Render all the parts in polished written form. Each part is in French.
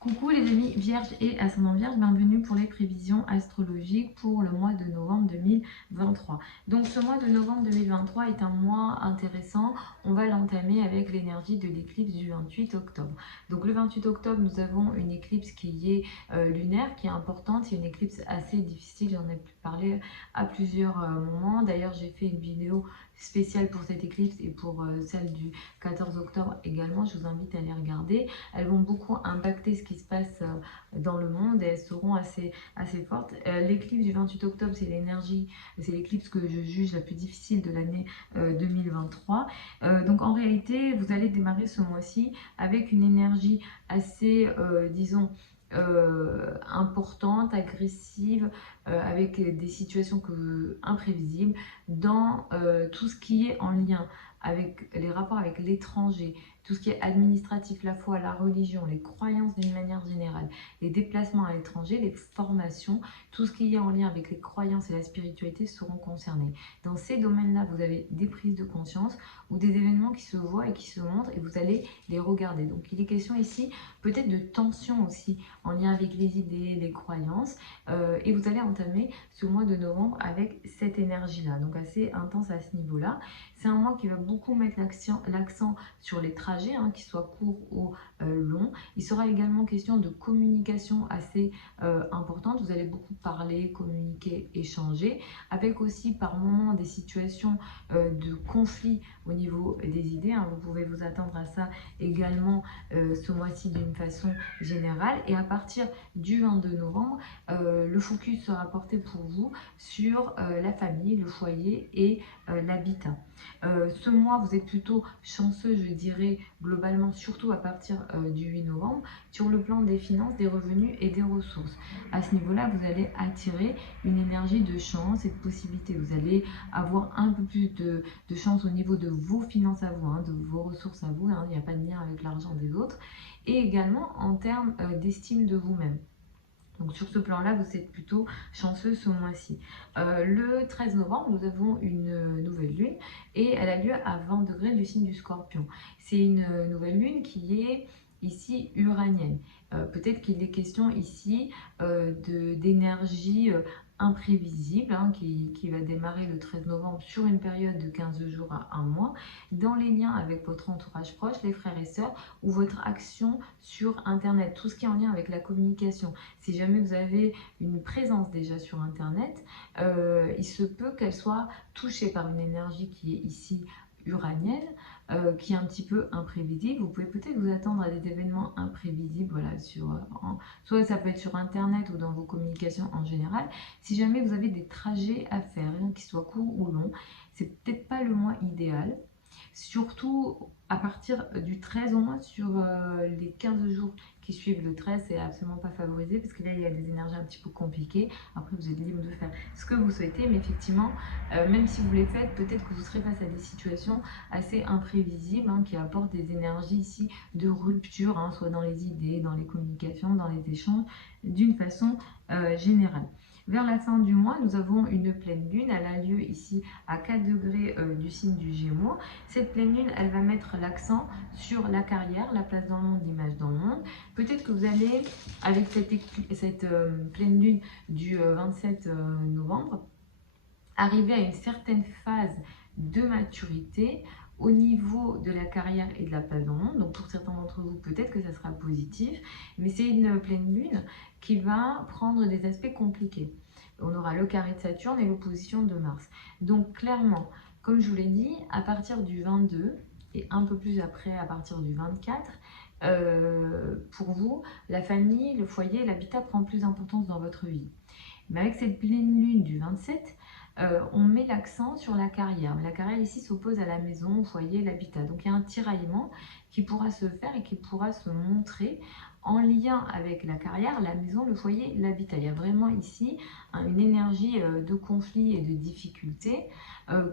Coucou les amis vierges et ascendant vierge, bienvenue pour les prévisions astrologiques pour le mois de novembre 2023. Donc ce mois de novembre 2023 est un mois intéressant, on va l'entamer avec l'énergie de l'éclipse du 28 octobre. Donc le 28 octobre, nous avons une éclipse qui est lunaire, qui est importante, c'est une éclipse assez difficile, j'en ai parlé à plusieurs moments. D'ailleurs j'ai fait une vidéo spéciale pour cette éclipse et pour celle du 14 octobre également, je vous invite à les regarder. Elles vont beaucoup impacter ce qui se passe dans le monde et elles seront assez fortes. L'éclipse du 28 octobre, c'est l'énergie, c'est l'éclipse que je juge la plus difficile de l'année 2023. Donc en réalité, vous allez démarrer ce mois-ci avec une énergie assez, disons, importante, agressive, avec des situations imprévisibles dans tout ce qui est en lien avec les rapports avec l'étranger, tout ce qui est administratif, la foi, la religion, les croyances d'une manière générale, les déplacements à l'étranger, les formations, tout ce qui est en lien avec les croyances et la spiritualité seront concernés. Dans ces domaines-là, vous avez des prises de conscience ou des événements qui se voient et qui se montrent et vous allez les regarder. Donc il est question ici peut-être de tension aussi en lien avec les idées, les croyances et vous allez entamer ce mois de novembre avec cette énergie-là, donc assez intense à ce niveau-là. C'est un mois qui va beaucoup mettre l'accent sur les trajets, qu'ils soient courts ou longs. Il sera également question de communication assez importante. Vous allez beaucoup parler, communiquer, échanger, avec aussi par moments des situations de conflit au niveau des idées. Vous pouvez vous attendre à ça également ce mois-ci d'une façon générale. Et à partir du 22 novembre, le focus sera porté pour vous sur la famille, le foyer et l'habitat. Ce mois, vous êtes plutôt chanceux, je dirais, globalement, surtout à partir du 8 novembre, sur le plan des finances, des revenus et des ressources. À ce niveau-là, vous allez attirer une énergie de chance et de possibilité. Vous allez avoir un peu plus de chance au niveau de vos finances à vous, de vos ressources à vous. Il n'y a pas de lien avec l'argent des autres. Et également en termes d'estime de vous-même. Donc sur ce plan-là, vous êtes plutôt chanceux ce mois-ci. Le 13 novembre, nous avons une nouvelle lune et elle a lieu à 20 degrés du signe du Scorpion. C'est une nouvelle lune qui est ici uranienne. Peut-être qu'il est question ici d'énergie imprévisible qui va démarrer le 13 novembre sur une période de 15 jours à un mois dans les liens avec votre entourage proche, les frères et sœurs ou votre action sur Internet, tout ce qui est en lien avec la communication. Si jamais vous avez une présence déjà sur Internet, il se peut qu'elle soit touchée par une énergie qui est ici uranienne, qui est un petit peu imprévisible. Vous pouvez peut-être vous attendre à des événements imprévisibles, voilà, soit ça peut être sur Internet ou dans vos communications en général. Si jamais vous avez des trajets à faire, qu'ils soient courts ou longs, c'est peut-être pas le mois idéal. Surtout à partir du 13 au moins, sur les 15 jours qui suivent le 13, c'est absolument pas favorisé parce que là il y a des énergies un petit peu compliquées. Après vous êtes libre de faire ce que vous souhaitez, mais effectivement même si vous les faites, peut-être que vous serez face à des situations assez imprévisibles qui apportent des énergies ici de rupture, soit dans les idées, dans les communications, dans les échanges, d'une façon générale. Vers la fin du mois, nous avons une pleine lune. Elle a lieu ici à 4 degrés du signe du Gémeaux. Cette pleine lune, elle va mettre l'accent sur la carrière, la place dans le monde, l'image dans le monde. Peut-être que vous allez, avec cette pleine lune du 27 novembre, arriver à une certaine phase de maturité au niveau de la carrière et de la place dans le monde. Donc pour certains d'entre vous, peut-être que ça sera positif, mais c'est une pleine lune qui va prendre des aspects compliqués. On aura le carré de Saturne et l'opposition de Mars. Donc clairement, comme je vous l'ai dit, à partir du 22 et un peu plus après, à partir du 24, pour vous, la famille, le foyer, l'habitat prend plus d'importance dans votre vie. Mais avec cette pleine lune du 27, on met l'accent sur la carrière. La carrière ici s'oppose à la maison, au foyer, l'habitat. Donc il y a un tiraillement qui pourra se faire et qui pourra se montrer en lien avec la carrière, la maison, le foyer, l'habitat. Il y a vraiment ici une énergie de conflit et de difficulté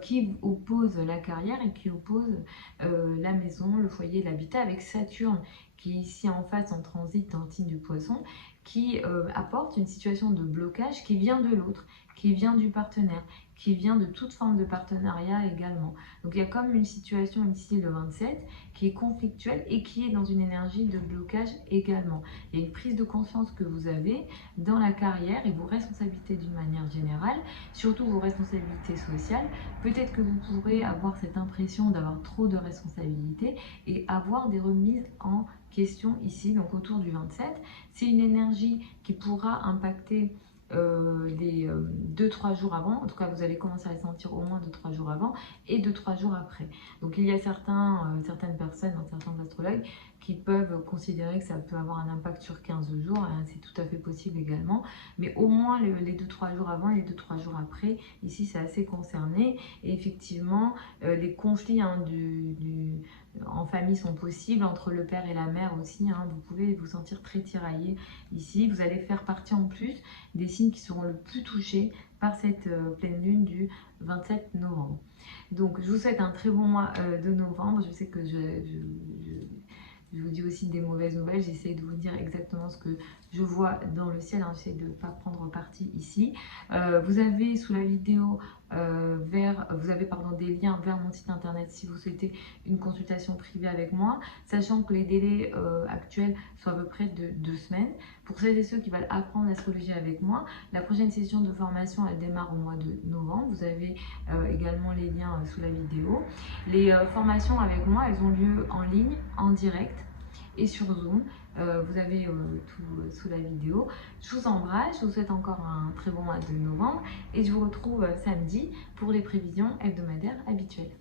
qui oppose la carrière et qui oppose la maison, le foyer, l'habitat avec Saturne qui est ici en face en transit dans le signe du Poisson, qui apporte une situation de blocage qui vient de l'autre, qui vient du partenaire, qui vient de toute forme de partenariat également. Donc il y a comme une situation ici le 27 qui est conflictuelle et qui est dans une énergie de blocage également. Il y a une prise de conscience que vous avez dans la carrière et vos responsabilités d'une manière générale, surtout vos responsabilités sociales. Peut-être que vous pourrez avoir cette impression d'avoir trop de responsabilités et avoir des remises en question ici, donc autour du 27. C'est une énergie qui pourra impacter les 2-3 jours avant. En tout cas, vous allez commencer à les sentir au moins 2-3 jours avant et 2-3 jours après. Donc il y a certaines personnes, certains astrologues qui peuvent considérer que ça peut avoir un impact sur 15 jours, hein, c'est tout à fait possible également, mais au moins les 2-3 jours avant et les 2-3 jours après, ici c'est assez concerné, et effectivement les conflits hein, en famille sont possibles, entre le père et la mère aussi, hein, vous pouvez vous sentir très tiraillé ici, vous allez faire partie en plus des signes qui seront le plus touchés par cette pleine lune du 27 novembre. Donc je vous souhaite un très bon mois de novembre, je sais que je vous dis aussi des mauvaises nouvelles, j'essaie de vous dire exactement ce que je vois dans le ciel, hein, j'essaie de ne pas prendre parti ici. Vous avez sous la vidéo des liens vers mon site internet si vous souhaitez une consultation privée avec moi, sachant que les délais actuels sont à peu près de 2 semaines. Pour celles et ceux qui veulent apprendre l'astrologie avec moi, la prochaine session de formation elle démarre au mois de novembre. Vous avez également les liens sous la vidéo. Les formations avec moi, elles ont lieu en ligne, en direct et sur Zoom. Vous avez tout sous la vidéo. Je vous embrasse, je vous souhaite encore un très bon mois de novembre et je vous retrouve samedi pour les prévisions hebdomadaires habituelles.